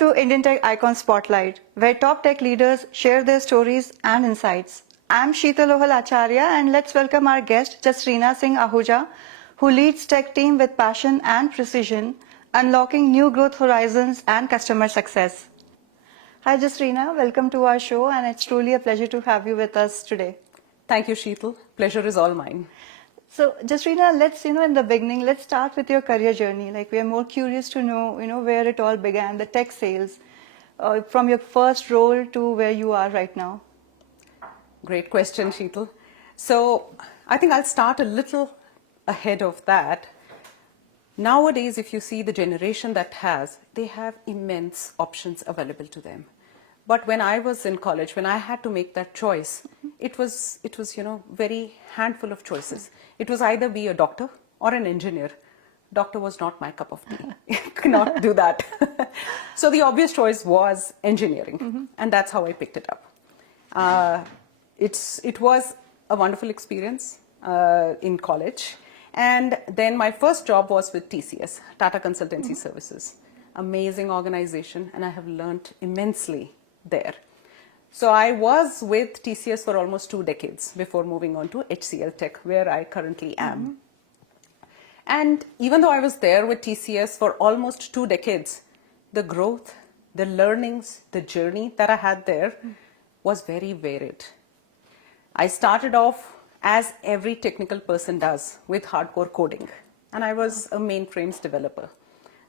to Indian Tech Icon Spotlight, where top tech leaders share their stories and insights. I'm Sheetal Acharya, and let's welcome our guest, Jasrina Ahuja, who leads tech team with passion and precision, unlocking new growth horizons and customer success. Hi Jasrina, welcome to our show, and it's truly a pleasure to have you with us today. Thank you, Sheetal. Pleasure is all mine. So, Jasrina, let's, in the beginning, let's start with your career journey. Like, we are more curious to know, where it all began, the tech sales, from your first role to where you are right now. Great question, Sheetal. So, I think I'll start a little ahead of that. Nowadays, if you see the generation they have immense options available to them. But when I was in college, when I had to make that choice, it was very handful of choices. It was either be a doctor or an engineer. Doctor was not my cup of tea. Could not do that. So the obvious choice was engineering, and that's how I picked it up. It was a wonderful experience in college. And then my first job was with TCS, Tata Consultancy Services. Amazing organization, and I have learned immensely there. So I was with TCS for almost 2 decades before moving on to HCLTech, where I currently am. And even though I was there with TCS for almost 2 decades, the growth, the learnings, the journey that I had there was very varied. I started off as every technical person does with hardcore coding, and I was a mainframes developer.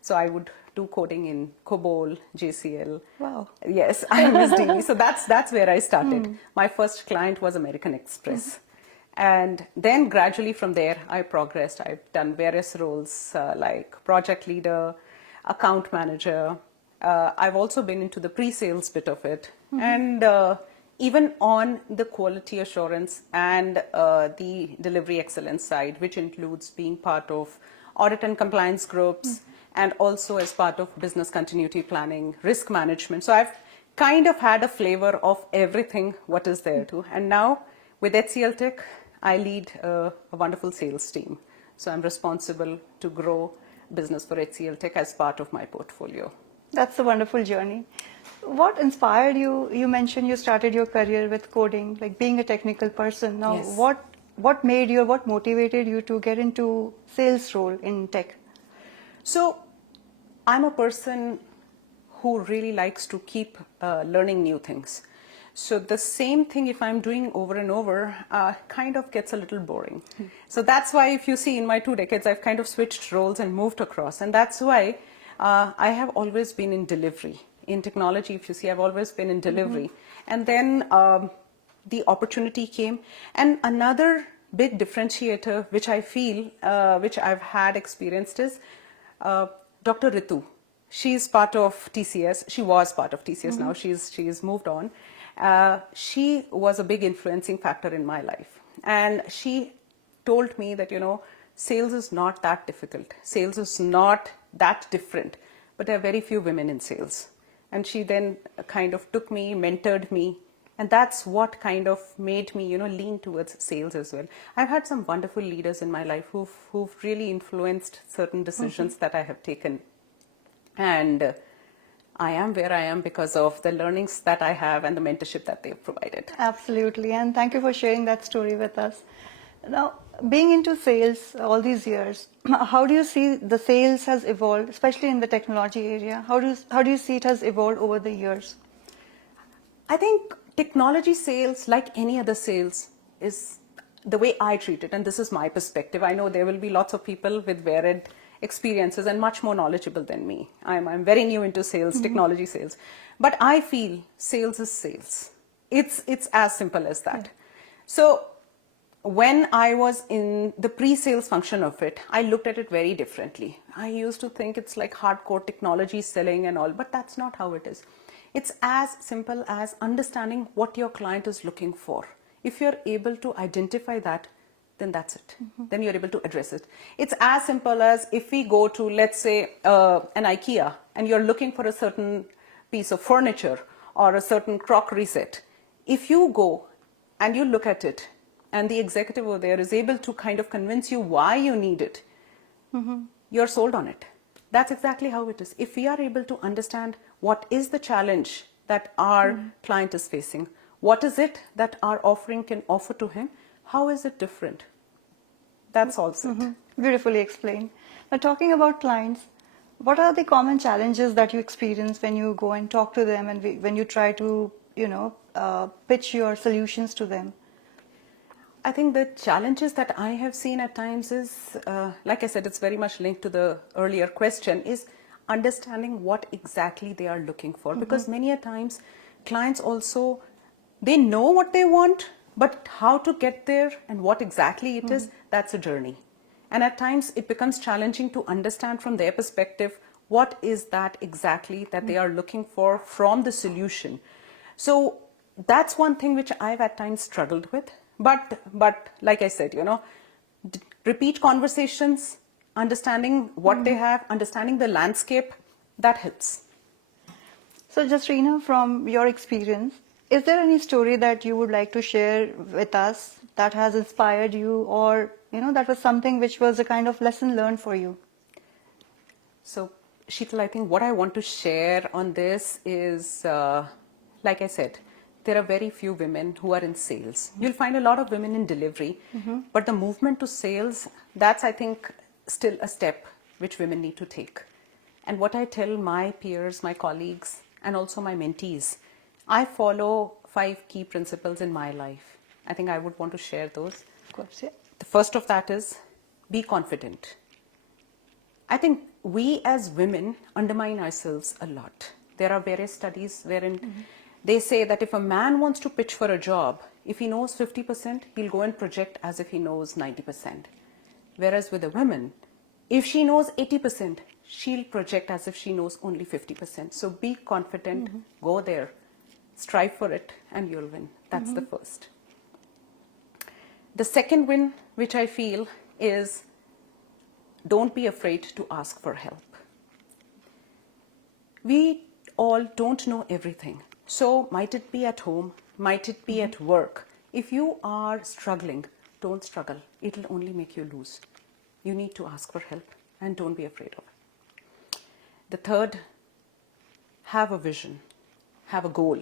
So I would do coding in COBOL, JCL. Wow. Yes, IMSD. So that's where I started. My first client was American Express. And then gradually from there, I progressed. I've done various roles like project leader, account manager. I've also been into the pre-sales bit of it. And even on the quality assurance and the delivery excellence side, which includes being part of audit and compliance groups, and also as part of business continuity planning, risk management. So I've kind of had a flavor of everything what is there too. And now with HCLTech, I lead a wonderful sales team. So I'm responsible to grow business for HCLTech as part of my portfolio. That's a wonderful journey. What inspired you? You mentioned you started your career with coding, like being a technical person. Now, Yes. what made you, what motivated you to get into sales role in tech? So I'm a person who really likes to keep learning new things. So the same thing, if I'm doing over and over, kind of gets a little boring. So that's why if you see in my 2 decades, I've kind of switched roles and moved across. And that's why I have always been in delivery. In technology, if you see, I've always been in delivery. And then the opportunity came. And another big differentiator, which I feel, which I've had experienced is, Dr. Ritu, she's part of TCS. She was part of TCS now. She's moved on. She was a big influencing factor in my life. And she told me that, sales is not that difficult. Sales is not that different. But there are very few women in sales. And she then kind of took me, mentored me. And that's what kind of made me, lean towards sales as well. I've had some wonderful leaders in my life who've really influenced certain decisions that I have taken. And I am where I am because of the learnings that I have and the mentorship that they've provided. Absolutely. And thank you for sharing that story with us. Now, being into sales all these years, how do you see the sales has evolved, especially in the technology area? How do you see it has evolved over the years? I think technology sales, like any other sales, is the way I treat it, and this is my perspective. I know there will be lots of people with varied experiences and much more knowledgeable than me. I'm very new into sales, technology sales. But I feel sales is sales. It's as simple as that. So when I was in the pre-sales function of it, I looked at it very differently. I used to think it's like hardcore technology selling and all, but that's not how it is. It's as simple as understanding what your client is looking for. If you're able to identify that, then that's it. Then you're able to address it. It's as simple as if we go to, let's say, an IKEA, and you're looking for a certain piece of furniture or a certain crockery set. If you go and you look at it, and the executive over there is able to kind of convince you why you need it, you're sold on it. That's exactly how it is. If we are able to understand what is the challenge that our client is facing? What is it that our offering can offer to him? How is it different? That solves it. Beautifully explained. Now, talking about clients, what are the common challenges that you experience when you go and talk to them and when you try to, pitch your solutions to them? I think the challenges that I have seen at times is, like I said, it's very much linked to the earlier question, is understanding what exactly they are looking for. Because many a times clients also, they know what they want, but how to get there and what exactly it is, that's a journey. And at times it becomes challenging to understand from their perspective what is that exactly that they are looking for from the solution. So that's one thing which I've at times struggled with. But like I said, repeat conversations, understanding what they have, understanding the landscape, that helps. So, Jasrina, from your experience, is there any story that you would like to share with us that has inspired you, or that was something which was a kind of lesson learned for you? So, Sheetal, I think what I want to share on this is, like I said, there are very few women who are in sales. You'll find a lot of women in delivery, but the movement to sales, that's, I think, still a step which women need to take. And what I tell my peers, my colleagues, and also my mentees, I follow 5 key principles in my life. I think I would want to share those. Of course, yeah. The first of that is be confident. I think we as women undermine ourselves a lot. There are various studies wherein they say that if a man wants to pitch for a job, if he knows 50%, he'll go and project as if he knows 90%. Whereas with a woman, if she knows 80%, she'll project as if she knows only 50%. So be confident, go there, strive for it, and you'll win. That's the first. The second win, which I feel, is don't be afraid to ask for help. We all don't know everything. So might it be at home, might it be at work. If you are struggling, don't struggle. It'll only make you lose. You need to ask for help and don't be afraid of it. The third, have a vision, have a goal.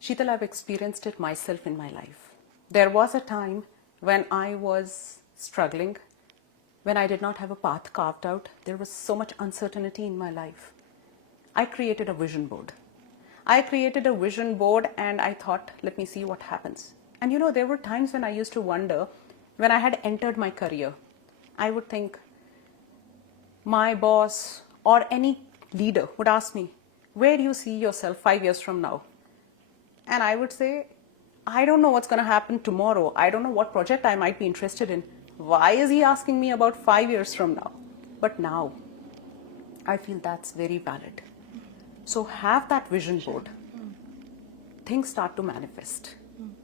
Sheetal, I've experienced it myself in my life. There was a time when I was struggling, when I did not have a path carved out. There was so much uncertainty in my life. I created a vision board. And I thought, let me see what happens. And there were times when I used to wonder, when I had entered my career, I would think, my boss or any leader would ask me, where do you see yourself 5 years from now? And I would say, I don't know what's going to happen tomorrow. I don't know what project I might be interested in. Why is he asking me about 5 years from now? But now, I feel that's very valid. So have that vision board. Things start to manifest.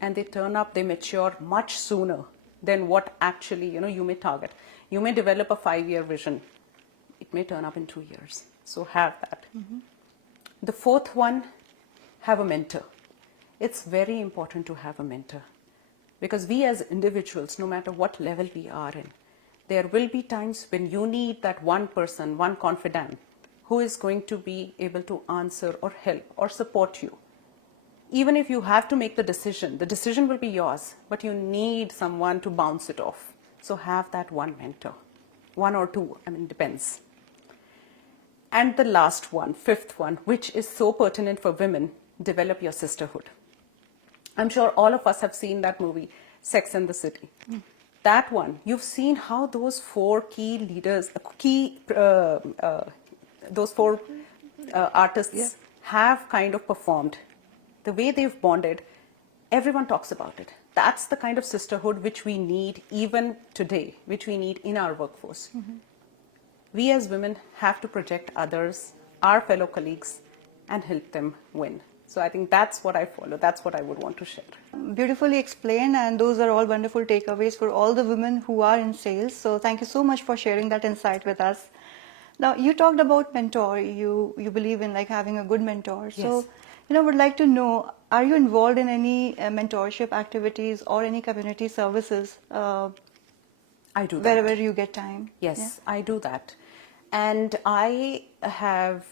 And they turn up, they mature much sooner than what actually, you may target. You may develop a 5-year vision. It may turn up in 2 years. So have that. The fourth one, have a mentor. It's very important to have a mentor. Because we as individuals, no matter what level we are in, there will be times when you need that one person, one confidant, who is going to be able to answer or help or support you. Even if you have to make the decision will be yours, but you need someone to bounce it off. So have that one mentor. 1 or 2, depends. And the last one, fifth one, which is so pertinent for women, develop your sisterhood. I'm sure all of us have seen that movie, Sex and the City. That one, you've seen how those 4 key leaders, those 4 artists have kind of performed. The way they've bonded, everyone talks about it. That's the kind of sisterhood which we need even today, which we need in our workforce. We as women have to project others, our fellow colleagues, and help them win. So I think that's what I follow. That's what I would want to share. Beautifully explained, and those are all wonderful takeaways for all the women who are in sales. So thank you so much for sharing that insight with us. Now, you talked about mentor. You believe in having a good mentor. So, would like to know, are you involved in any mentorship activities or any community services? I do that. Wherever you get time. Yes, I do that. And I have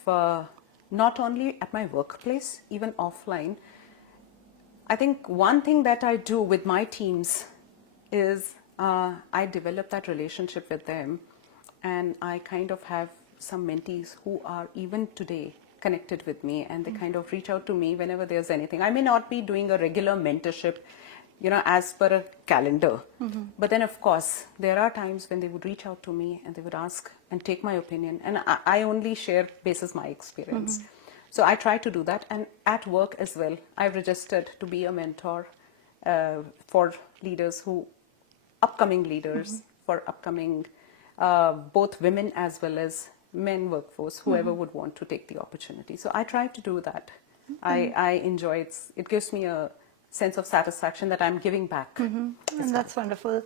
not only at my workplace, even offline. I think one thing that I do with my teams is I develop that relationship with them, and I kind of have some mentees who are even today connected with me, and they kind of reach out to me whenever there's anything. I may not be doing a regular mentorship, as per a calendar, but then of course there are times when they would reach out to me and they would ask and take my opinion, and I only share basis my experience. So I try to do that, and at work as well, I've registered to be a mentor for leaders upcoming leaders, for upcoming both women as well as men workforce, whoever would want to take the opportunity. So I try to do that. I enjoy it. It gives me a sense of satisfaction that I'm giving back. And that's wonderful.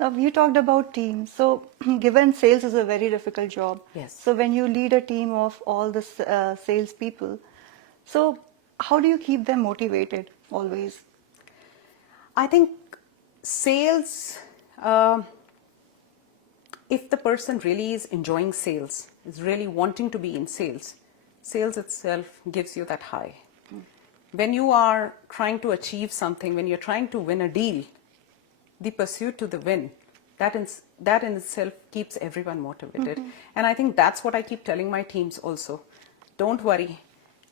Now, you talked about teams. So, given sales is a very difficult job. Yes. So, when you lead a team of all the sales people, so how do you keep them motivated always? I think sales, if the person really is enjoying sales, is really wanting to be in sales, sales itself gives you that high. When you are trying to achieve something, when you're trying to win a deal, the pursuit to the win, that in itself keeps everyone motivated. And I think that's what I keep telling my teams also. Don't worry.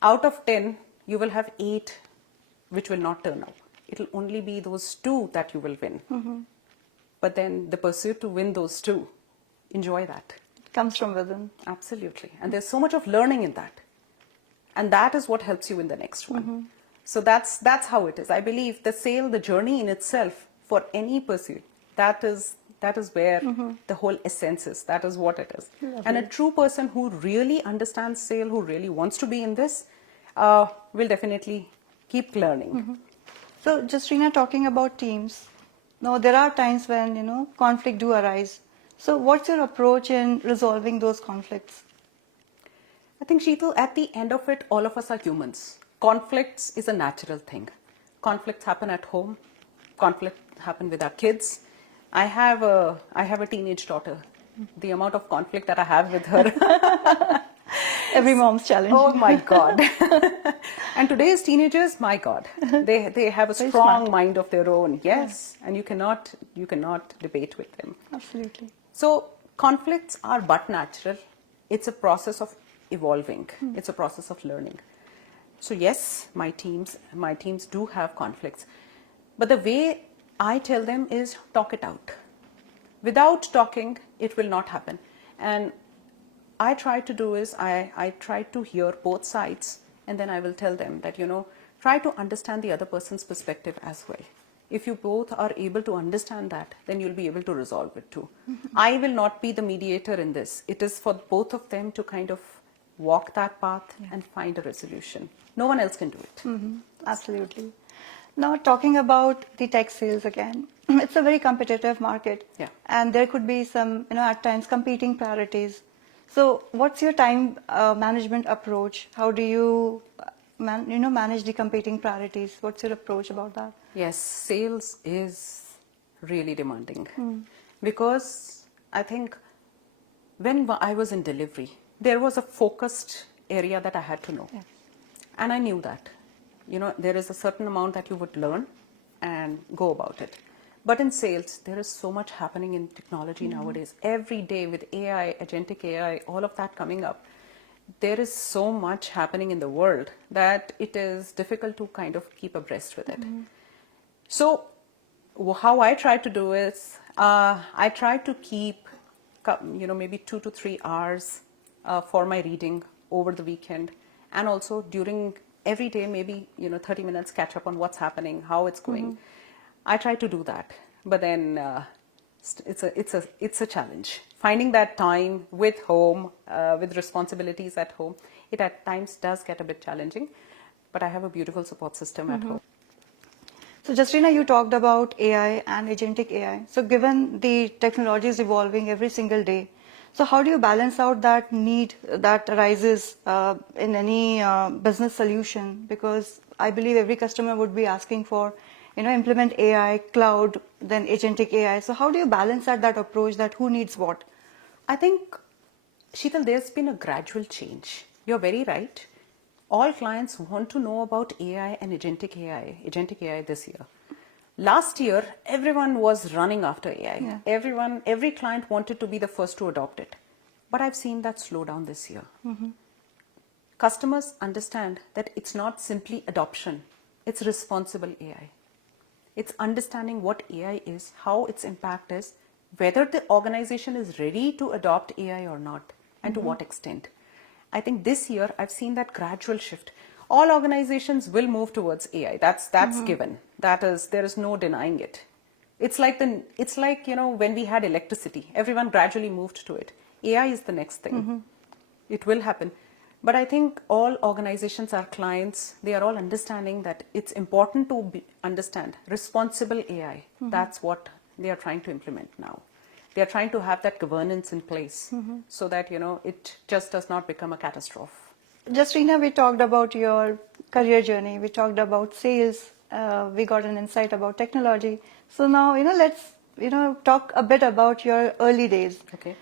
Out of 10, you will have 8 which will not turn up. It'll only be those 2 that you will win. But then the pursuit to win those 2, enjoy that. It comes from within. Absolutely. And there's so much of learning in that. And that is what helps you in the next one. So that's how it is. I believe the journey in itself for any pursuit, that is where the whole essence is. That is what it is. Lovely. And a true person who really understands sale, who really wants to be in this, will definitely keep learning. So, Jasrina, talking about teams, now there are times when, conflict do arise. So, what's your approach in resolving those conflicts? I think, Sheetal, at the end of it, all of us are humans. Conflicts is a natural thing. Conflicts happen at home. Conflict happen with our kids. I have a teenage daughter. The amount of conflict that I have with her. Every mom's challenge. Oh my God. And today's teenagers, my God, they have a strong mind of their own. Yes. And you cannot debate with them. Absolutely. So conflicts are but natural. It's a process of evolving. It's a process of learning. So yes, my teams do have conflicts. But the way I tell them is talk it out. Without talking, it will not happen. And I try to do is I try to hear both sides, and then I will tell them that, try to understand the other person's perspective as well. If you both are able to understand that, then you'll be able to resolve it too. I will not be the mediator in this. It is for both of them to kind of walk that path and find a resolution. No one else can do it. Absolutely. Now, talking about the tech sales again, it's a very competitive market. Yeah. And there could be some, at times competing priorities. So what's your time management approach? How do you, manage the competing priorities? What's your approach about that? Yes, sales is really demanding because I think when I was in delivery, there was a focused area that I had to know. Yes. And I knew that, there is a certain amount that you would learn and go about it. But in sales, there is so much happening in technology nowadays. Every day with AI, agentic AI, all of that coming up, there is so much happening in the world that it is difficult to kind of keep abreast with it. So how I try to do is, I try to keep, maybe 2 to 3 hours for my reading over the weekend, and also during every day, maybe 30 minutes catch up on what's happening, how it's going. I try to do that, but then it's a challenge. Finding that time with home, with responsibilities at home, it at times does get a bit challenging, but I have a beautiful support system at home. So, Jasrina, you talked about AI and agentic AI. So, given the technology is evolving every single day, so how do you balance out that need that arises in any business solution? Because I believe every customer would be asking for, implement AI, cloud, then agentic AI. So, how do you balance that approach, that who needs what? I think, Sheetal, there's been a gradual change. You're very right. all clients want to know about AI and agentic AI this year. Last year, everyone was running after AI. Yeah. Every client wanted to be the first to adopt it. But I've seen that slow down this year. Customers understand that it's not simply adoption, it's responsible AI. It's understanding what AI is, how its impact is, whether the organization is ready to adopt AI or not, and to what extent. I think this year I've seen that gradual shift. All organizations will move towards AI. That's given. There is no denying it. It's like when we had electricity, everyone gradually moved to it. AI is the next thing. It will happen. But I think all organizations, our clients, they are all understanding that it's important to understand responsible AI. That's what they are trying to implement now. They are trying to have that governance in place so that, it just does not become a catastrophe. Jasrina, we talked about your career journey. We talked about sales. We got an insight about technology. So now, let's, talk a bit about your early days. Okay.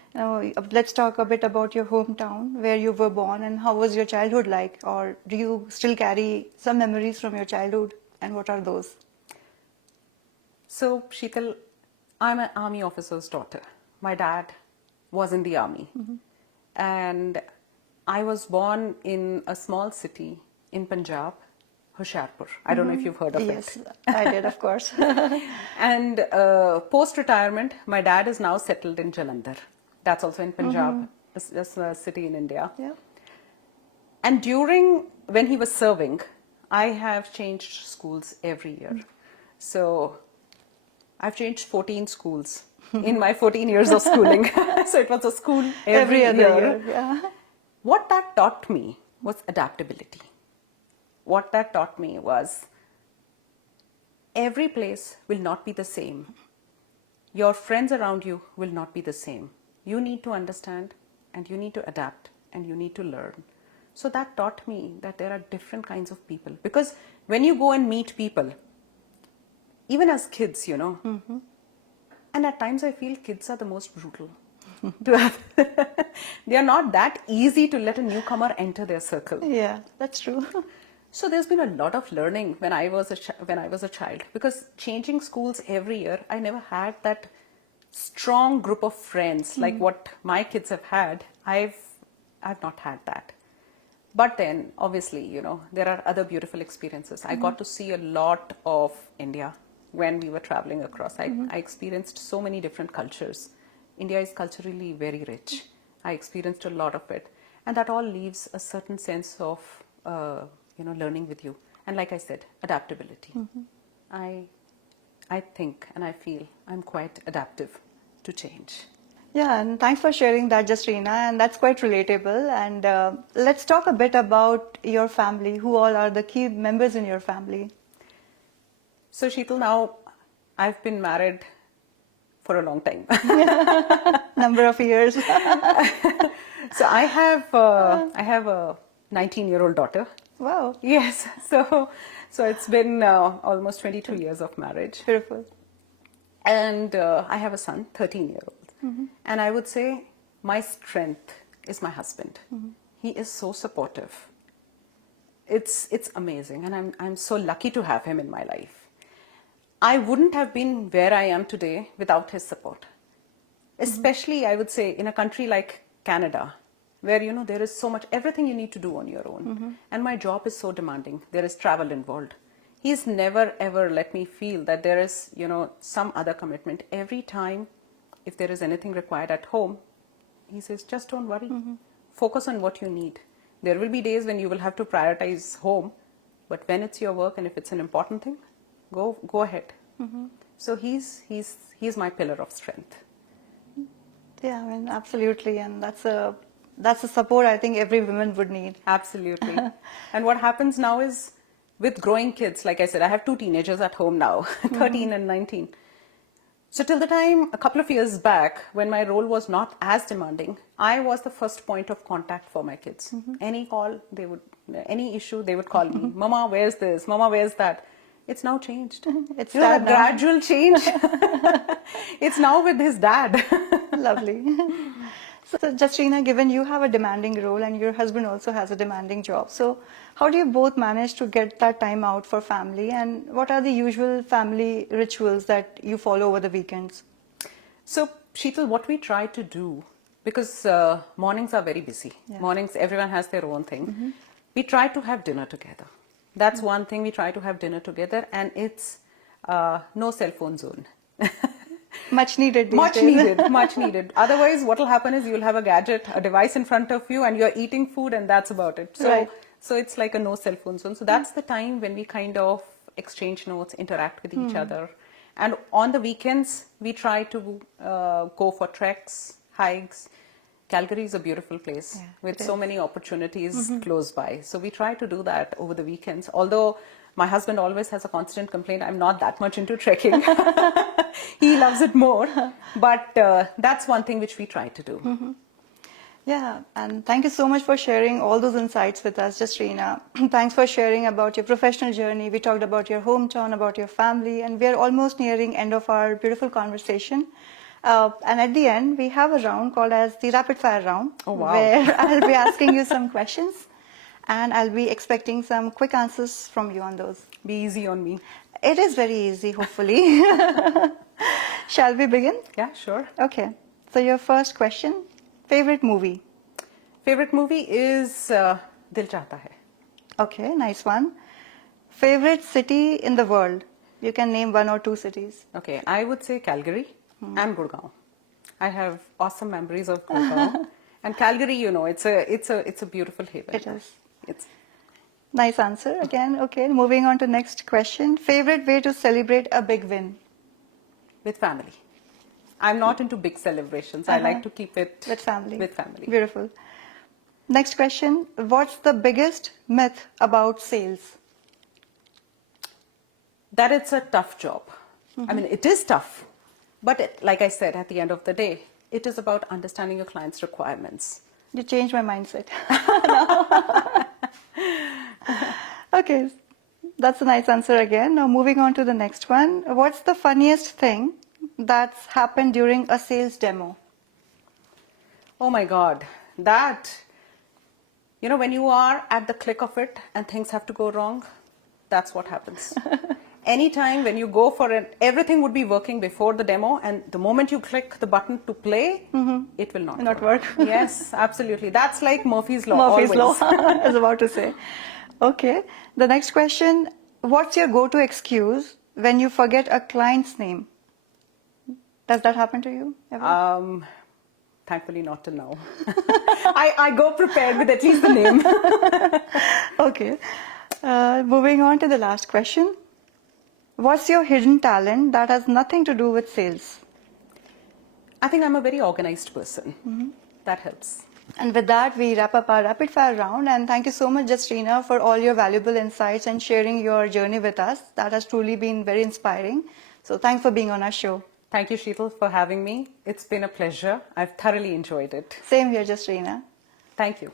Let's talk a bit about your hometown, where you were born, and how was your childhood like? Or do you still carry some memories from your childhood? And what are those? So, Sheetal, I'm an army officer's daughter. My dad was in the army. And I was born in a small city in Punjab, Hoshiarpur. I don't know if you've heard of it. Yes, I did, of course. And post-retirement, my dad is now settled in Jalandhar. That's also in Punjab, a city in India. Yeah. And when he was serving, I have changed schools every year. So I've changed 14 schools in my 14 years of schooling. So it was a school every other year. Yeah. What that taught me was adaptability. What that taught me was every place will not be the same. Your friends around you will not be the same. You need to understand, and you need to adapt, and you need to learn. So that taught me that there are different kinds of people. Because when you go and meet people, even as kids, and at times I feel kids are the most brutal. They are not that easy to let a newcomer enter their circle. Yeah, that's true. So there's been a lot of learning when I was a child, because changing schools every year, I never had that strong group of friends like what my kids have had. I've not had that. But then, obviously, there are other beautiful experiences. I got to see a lot of India when we were traveling across. I experienced so many different cultures. India is culturally very rich. I experienced a lot of it. And that all leaves a certain sense of, learning with you. And like I said, adaptability. I think and I feel I'm quite adaptive to change. Yeah, and thanks for sharing that, Jasrina, and that's quite relatable. And let's talk a bit about your family. Who all are the key members in your family? So, Sheetal, now I've been married for a long time. Number of years. So I have a 19-year-old daughter. Wow. Yes. So it's been almost 22 years of marriage. Beautiful. And I have a son, 13-year-old. And I would say my strength is my husband. He is so supportive. It's amazing, and I'm so lucky to have him in my life. I wouldn't have been where I am today without his support. Especially, I would say, in a country like Canada, where there is so much, everything you need to do on your own. And my job is so demanding. There is travel involved. He's never ever let me feel that there is some other commitment. Every time, if there is anything required at home, he says, just don't worry. Focus on what you need. There will be days when you will have to prioritize home, but when it's your work and if it's an important thing, go ahead. So he's my pillar of strength. Yeah, I mean, absolutely, and that's a support I think every woman would need. Absolutely. And what happens now is, with growing kids, like I said, I have 2 teenagers at home now, 13 and 19. So till the time, a couple of years back, when my role was not as demanding, I was the first point of contact for my kids. Any call, any issue, they would call me. Mama, where's this? Mama, where's that? It's now changed. It's a gradual change. It's now with his dad. Lovely. So, Jasrina, given you have a demanding role and your husband also has a demanding job, so how do you both manage to get that time out for family? And what are the usual family rituals that you follow over the weekends? So, Sheetal, what we try to do, because mornings are very busy, Yeah. mornings everyone has their own thing, we try to have dinner together. That's one thing, we try to have dinner together, and it's no cell phone zone. Much needed these Much days. needed, much needed. Otherwise, what will happen is you'll have a gadget, a device in front of you, and you're eating food, and that's about it. So, Right. so it's like a no cell phone zone. So that's the time when we kind of exchange notes, interact with each other. And on the weekends, we try to go for treks, hikes. Calgary is a beautiful place Yeah, with it so is. many opportunities close by. So we try to do that over the weekends. Although my husband always has a constant complaint, I'm not that much into trekking. He loves it more. But that's one thing which we try to do. Yeah, and thank you so much for sharing all those insights with us, Jasrina. Thanks for sharing about your professional journey. We talked about your hometown, about your family, and we are almost nearing end of our beautiful conversation. And at the end, we have a round called as the rapid fire round, Oh, wow. where I'll be asking you some questions, and I'll be expecting some quick answers from you on those. Be easy on me. It is very easy, hopefully. Shall we begin? Yeah, sure. Okay. So your first question, favorite movie? Favorite movie is Dil Chahta Hai. Okay, nice one. Favorite city in the world? You can name one or two cities. Okay, I would say Calgary and Gurgaon. I have awesome memories of Gurgaon. And Calgary, you know, it's a beautiful haven. It is. It's Nice answer again. Okay, moving on to next question. Favorite way to celebrate a big win? with family. I'm not into big celebrations. I like to keep it With family. With family. Beautiful. Next question. What's the biggest myth about sales? That it's a tough job. I mean, it is tough. But like I said, at the end of the day, it is about understanding your client's requirements. You changed my mindset. Okay, that's a nice answer again. Now moving on to the next one. What's the funniest thing that's happened during a sales demo? Oh my God, that, you know, when you are at the click of it and things have to go wrong, that's what happens. Anytime when you go for it, everything would be working before the demo, and the moment you click the button to play, it will not work. Yes, absolutely. That's like Murphy's Law. Murphy's always. Law, I was about to say. Okay, the next question. What's your go-to excuse when you forget a client's name? Does that happen to you ever? Thankfully not till now. I go prepared with at least the name. Okay, moving on to the last question. What's your hidden talent that has nothing to do with sales? I think I'm a very organized person. That helps. And with that, we wrap up our rapid fire round. And thank you so much, Jasrina, for all your valuable insights and sharing your journey with us. That has truly been very inspiring. So thanks for being on our show. Thank you, Sheetal, for having me. It's been a pleasure. I've thoroughly enjoyed it. Same here, Jasrina. Thank you.